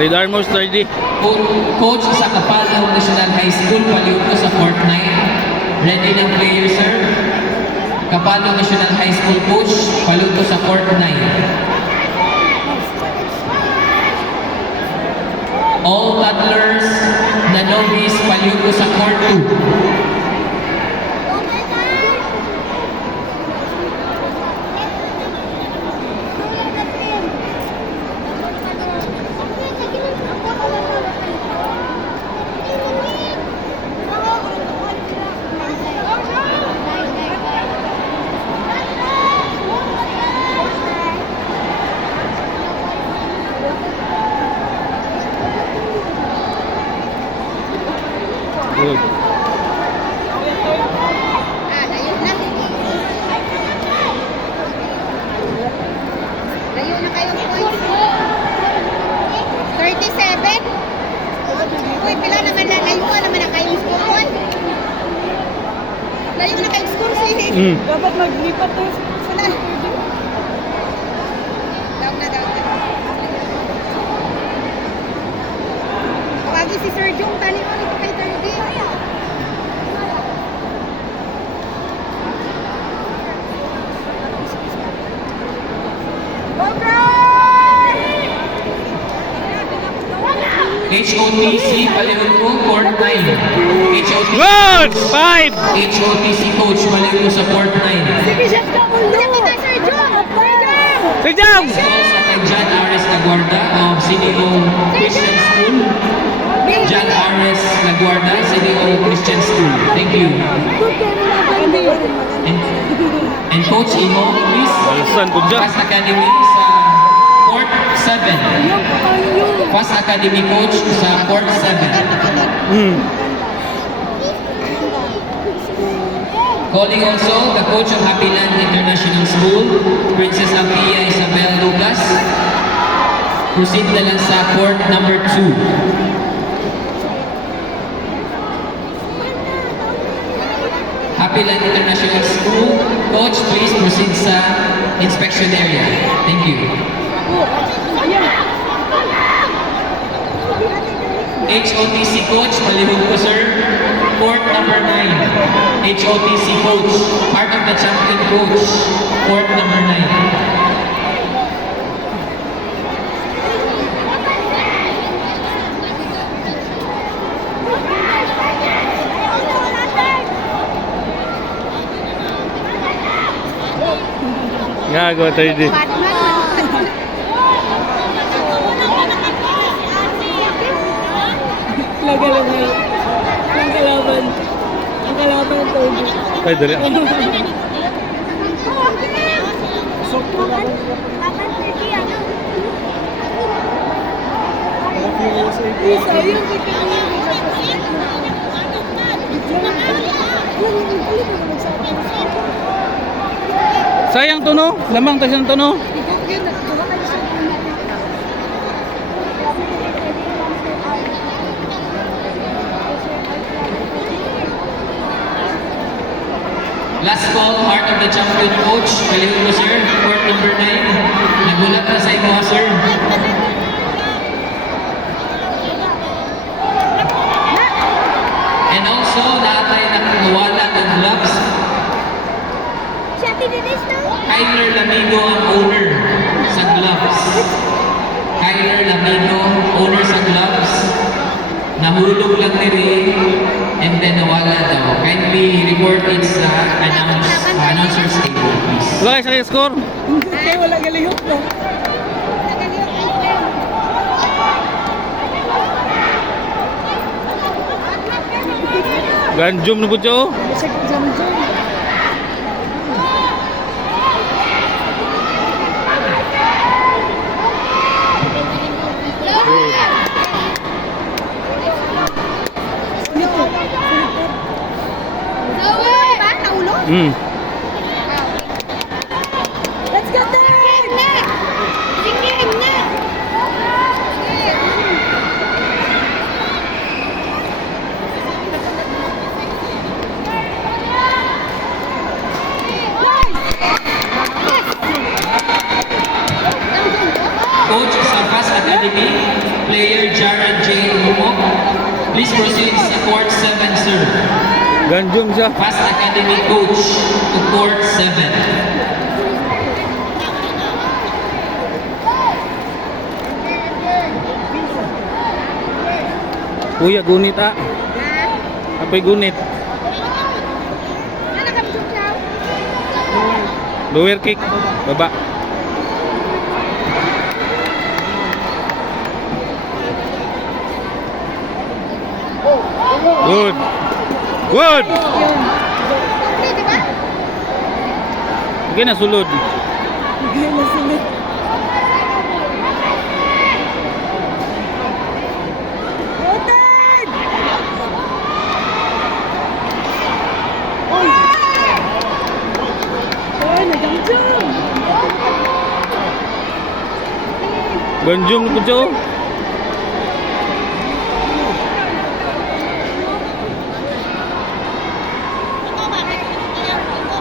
Red Armors 30. Coach sa Kapalaw National High School, palihog ko sa court 9. Ready ng player, sir. Kapalaw National High School coach, palihog ko sa court 9. All toddlers na novice, palihog ko sa court 2. Good. Layo na kayo, boys. 37? Uy, pila naman na layo naman na kayong score. Layo na kayong score, sige. Dapat maglipat tayo sa Wala. Daw na. Tawagin si Sir Jong, tali mo nito kay 30. HOTC, palihog ko, court 9. HOTC. Good! 5! HOTC coach, palihog ko sa court 9. Sige, shot ka ulo! Kita, Sir Jong! Sir Jam! Call sa kay John Ares Laguarda of CDO Christian School. John Ares Laguarda, CDO Christian School. Thank you. And Coach Imo, please. Alsan po dyan. Fast Academy sa Court 7. Fast Academy coach sa Court 7. Calling also the coach of Happy Land International School, Princess Apia Isabel Lucas. Proceed na lang sa court number 2. Happy Land International School, coach, please proceed sa inspection area. Thank you. HOTC coach, palihog ko sir. Court number 9. HOTC coach, part of the champion coach. Court number 9. Gago 30. Nagalangal. Ang kalaban. Ang kalaban ng Toby. Ay, dali. Sayang, Sayang to no? Lamang tasang to no? Last call, heart of the champion coach. Palihog ko sir. Court number 9. Nagulat na sa imo sir. And also, lahat tayo nakawala ng gloves. Kyler Lamigo ang owner sa gloves. Kyler Lamigo, owner sa gloves. Nahulog lang nila and then nawala daw. Kindly report it sa announcer's table, please. Wala kayo sa score? Kaya wala galihok no? Ganjum na po siya oh. Kasi jam-jam. Let's get there! Coach sa Fast Academy, player Jared J. Lumok. Please proceed sa court 7, sir. Ganjum siya. Fast Academy coach to court 7. Kuya, gunit ah. Apoy gunit. Ano ka bigyan? Lower kick. Baba. Good. Good. Okay, di ba? Okay na, sulod. Bigla na sulit. Rotan! Ay, nagamjam! Ganjum po siya. oh. Ito ba? May bigyan ito.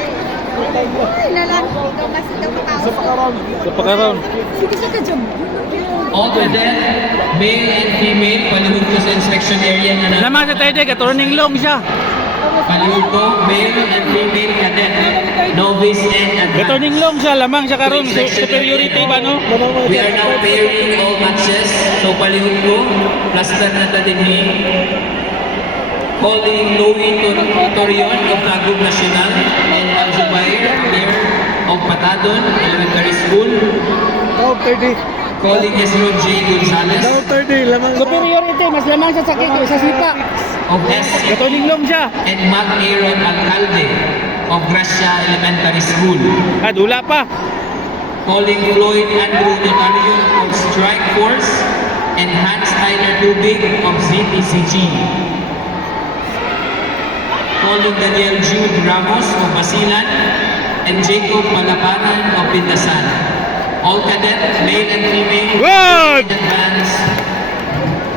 Ay, lalang. Ikaw kasi daw matao. Sa pakaroon. Sige, sige, jam. All cadet, male and female, palihog ko sa inspection area na natin. Naman sa tayo dek, turning long siya. Palihog ko, male and female cadet, novice and advanced. Turning long siya, lamang siya karon. Superiority ba no? We are now pairing all matches. So palihog ko, plaster na ta din ni calling Louie Torion of Tagum National and Al-Zubair Amir of Patadon Elementary School. Calling Hezron J. Gonzalez Superiority, mas lamang siya sa kick sa sipa. of SC Turning long siya. and Mac Aaron Alcalde of Gracia Elementary School. Ah, dula pa. Calling Floyd Andrew Notario of Strike Force and Hans Tyler Lubig of ZPCG. Calling Daniel Jude Ramos of Basilan and Jacob Malapanan of Pindasan. All cadets, male and female, Good! in advance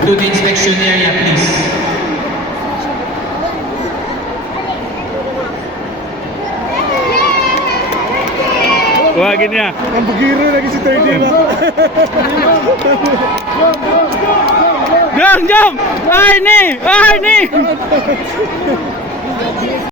to the inspection area, please. Wagin niya. Ang bugiro lagi si 30 ba? Jom, jom! Ay ni! Ay ni!